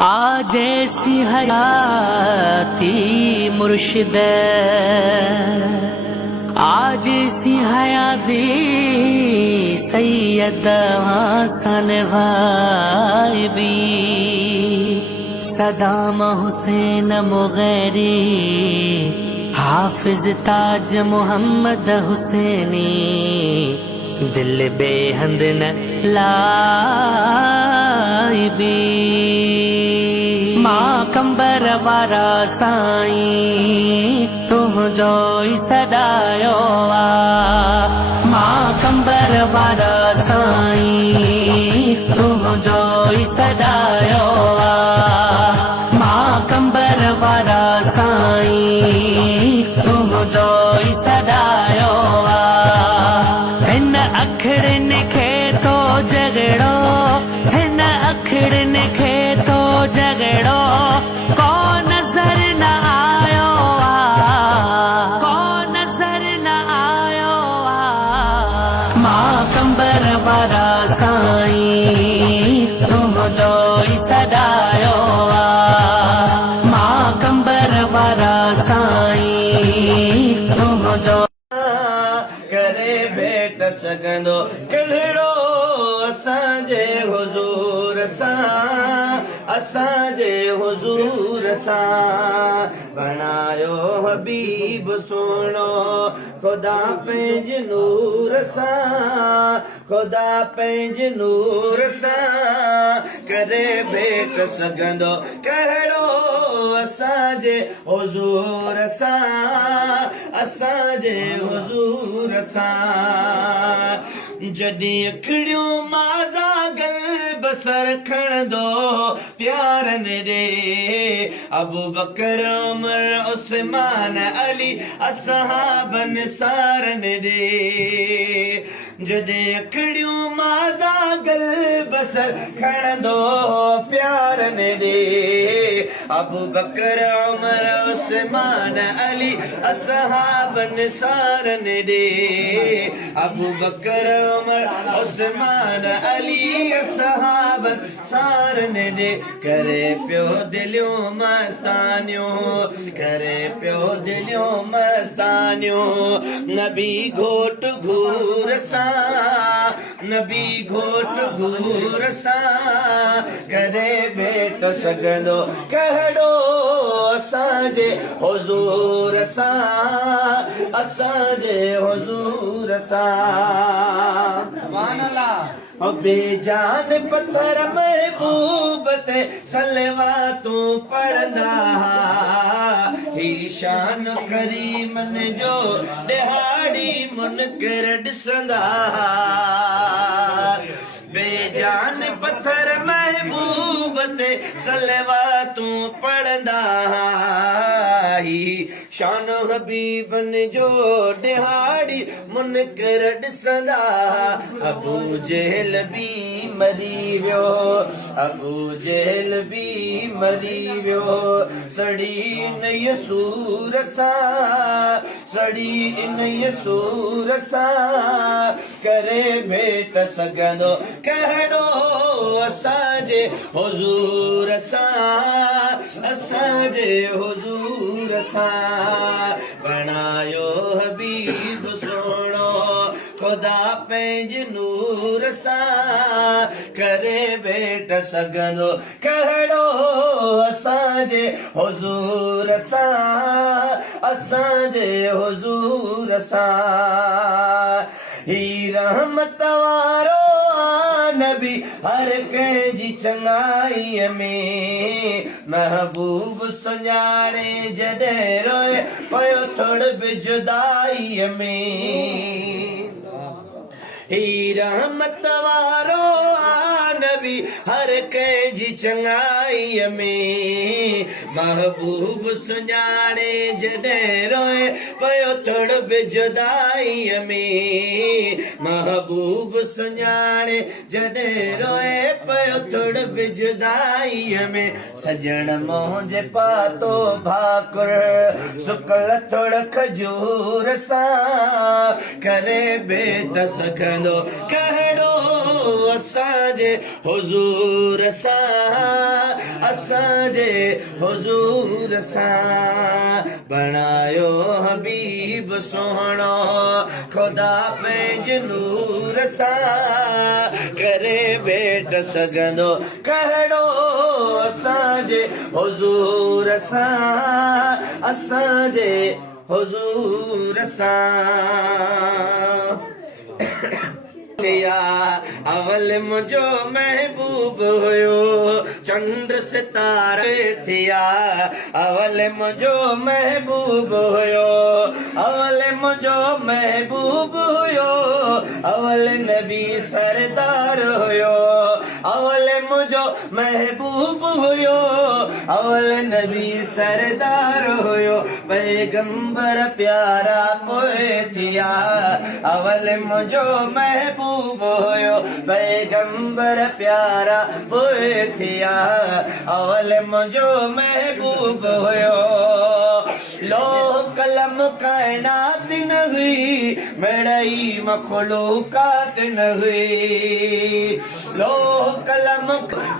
आज ऐसी हयाती मुर्शिद, आज ऐसी हयाती सैयद हसन भाई भी सदाम हुसैन मुगैरी हाफिज ताज मोहम्मद हुसैनी दिल बेहंद न लाइबी मां कंबर वारा साईं तुम जो सदायो मां कंबर वारा साईं तुम जो सदायो मां कंबर वारा साईं तुम जो सदायो हिन अखड़न खे तो झगड़ो हिन अखड़न खे तो झगड़ो को नजर न आयो को नजर न आयो मां कंबर वारा साईं तुम जो सदायो मां कंबर वारा साईं तुम जो करे भेट सघंदो कहिड़ो असांजे हुज़ूर सां असांजे हुज़ूर सां बणायो हबीब सुहिणो ख़ुदा पंहिंजे नूर सां ख़ुदा पंहिंजे नूर सां करे भेट सघंदो कहिड़ो असांजे हुज़ूर सां असांजे हुज़ूर सां जॾहिं अखिड़ियूं माज़ा गल बसर खणंदो प्यारनि ॾे अबू बकर उमर उस्मान अली असहाबनि सारनि ॾे जॾहिं अखिड़ियूं माज़ा गल बसर खणंदो प्यारनि ॾे अबू बकर उमर उस्मान अली असहाबनि सारनि ॾे अबू बकर उमर उस्मान अली असहाबनि सारनि ॾे करे पियो दिलियूं मस्तानियूं करे पियो दिलियूं मस्तानियूं नबी घोट घूर सां नबी घोट घूर सां करे भेट सघंदो कहिड़ो असांजे हुज़ूर सां असांजे हुज़ूर सां बेजान पत्थर महबूब ते सलवातूं पढ़ंदा ही शान करीमन जो दिहाड़ी मुनकर ॾिसंदा बेजान पत्थर महबूब ते सलवातूं पढ़ंदा ही शान हबीबन जो दिहाड़ी मुनकर ॾिसंदा अबू जहल बि मरी वियो अबू जहल बि मरी वियो सड़ी इन सूर सां सड़ी इन सूर सां करे भेट सघंदो कहिड़ो असांजे हुज़ूर सां असांजे हुज़ूर सां बणायो हबीब सुहिणो ख़ुदा पंहिंजे नूर सां करे भेट सघंदो कहिड़ो असांजे हुज़ूर सां असांजे हुज़ूर सां ही रहमत वारो नबी हर कंहिंजी चङाईअ में महबूब सुञाणे जॾहिं रोए पियो थोड़ बि जुदाईअ में ही रहमत वारो नबी हर कंहिंजी चङाईअ में महबूब सुञाणे जॾहिं रोए पियो थोड़ बि जुदाईअ में महबूब सुञाणे जॾहिं रोए पियो थोड़ बि जुदाईअ में सजण मोंहिंजे पातो भाकुर सुकल थोड़ खजूर सां करे भेट सघंदो कहिड़ो असांजे हुज़ूर सां असां जे हुजूर सां बणायो हबीब सोहणो खुदा पंहिंज नूर सां करे भेट सघंदो कहिड़ो असांजे हुजूर सां असांजे हुजूर सां थिया अवल मुंहिंजो महबूब हुयो चंड सितारे थिया अवल मुंहिंजो महबूब हुयो अवल मुंहिंजो महबूब हुयो अवल नबी सरदार हुयो अवल मुंहिंजो महबूब हुयो अवल नबी सरदार हुयो पैगंबर प्यारा पोइ थिया अवल मुंहिंजो महबूब हुयो पैगंबर प्यारा पोइ थिया अवल मुंहिंजो महबूब हुयो लोह कलम कायनात न हुई मिड़ई मखलूकात न हुई लोह कलम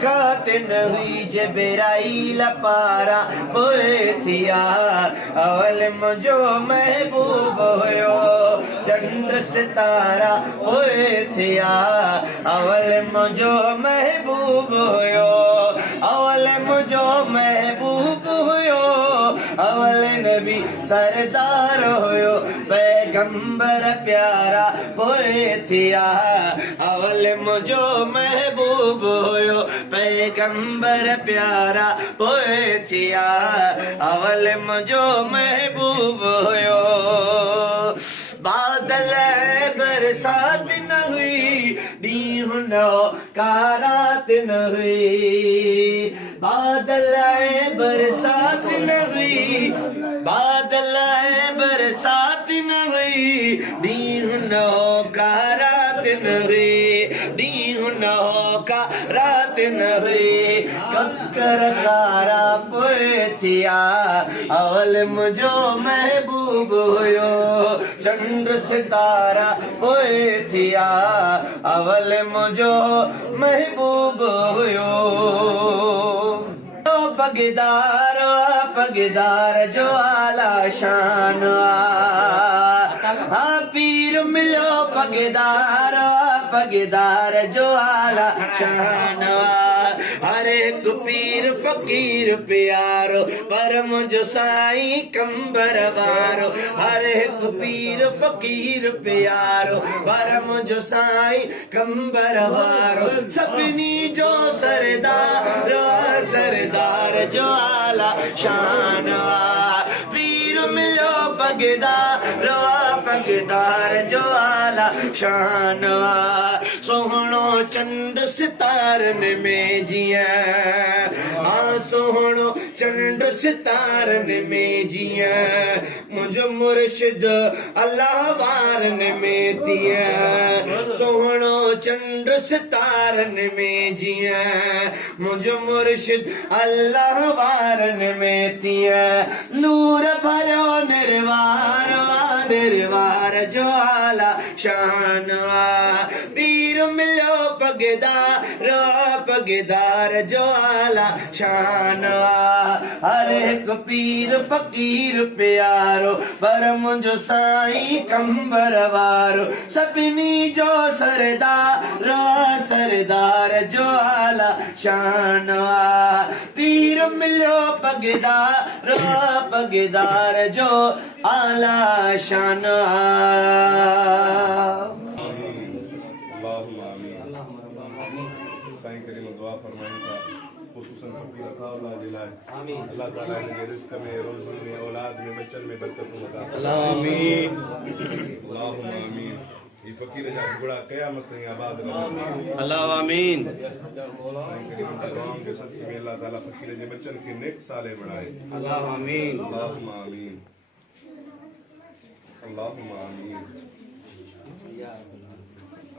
कात न हुई जबराइल पारा पोइ थिया अवल मुंहिंजो महबूब हुयो चंद्र सितारा पोइ थिया अवल मुंहिंजो महबूब हुयो अवल मुंहिंजो महबूब हुयो अवल नबी सरदार हुयो पैगंबर प्यारा पोइ थिया अवल मुंहिंजो महबूब हुयो पैगंबर प्यारा पोइ थिया अवल मुंहिंजो महबूब हुयो बादल बरसात न हुई ॾींहुं न कारात न हुई बादल बरसात न हुई बादल बरसात न हुई ॾींहुं न कारात न हुई ॾींहुं न कारात न हुई ककर कारा पोइ थिया अवल मुंहिंजो महबूब हुयो चंड सितारा पोइ थिया अवल मुंहिंजो महबूब हुयो पगदार पगदार जो आला शान हाँ पीर मिलो पगदार पगदार जो आला शान हर एक पीर फकीर प्यारो पर मुंहिंजो साईं कंबर वारो हर एक पीर फकीर प्यारो पर मुंहिंजो साईं कंबर वारो सभिनी जो सरदार सरदार जो आला शान पीर मिलो पगदार पगदार जो आला शान सोहणो चंड सितारन में जिया सोहणो चंड सितारन में जिया मुंहिंजो मुर्शिद अल्लाह वारन में तिया सोहणो चंड सितारन में जिया मुंहिंजो मुर्शिद अल्लाह वारन में तिया नूर भरियो निर्वार निर्वार जो आला शान पीर मिलो पगदार पगदार जो आला शान हर एक पीर फकीर प्यारो पर मुंहिंजो साईं कंबर वारो सभिनी जो सरदार सरदार जो आला शान पीर मिलो पगदार पगदार जो आला शान साईं करीम दुआ फरमाइनि था ख़ुसूसन फ़क़ीर अताउल्लाह जे लाइ अल्लाह ताला हिनजे रिज़्क़ में रोज़ी में औलाद में बच्चन में बरकतूं अता आमीन अल्लाहुम्मा आमीन ये फ़क़ीर जा टुकड़ा क़यामत ताईं आबाद रहनि अल्लाह आमीन साईं करीम जी दुआउनि जे सदक़े में अल्लाह ताला फ़क़ीर जे बच्चन खे नेक साले बणाए अल्लाह आमीन अल्लाहुम्मा आमीन अल्लाहुम्मा आमीन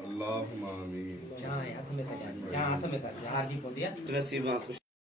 अल्लाहुम्मा आमीन हाथ में कर, हाथ में कर, हाथ ही खोल दिया। नसीबा खुश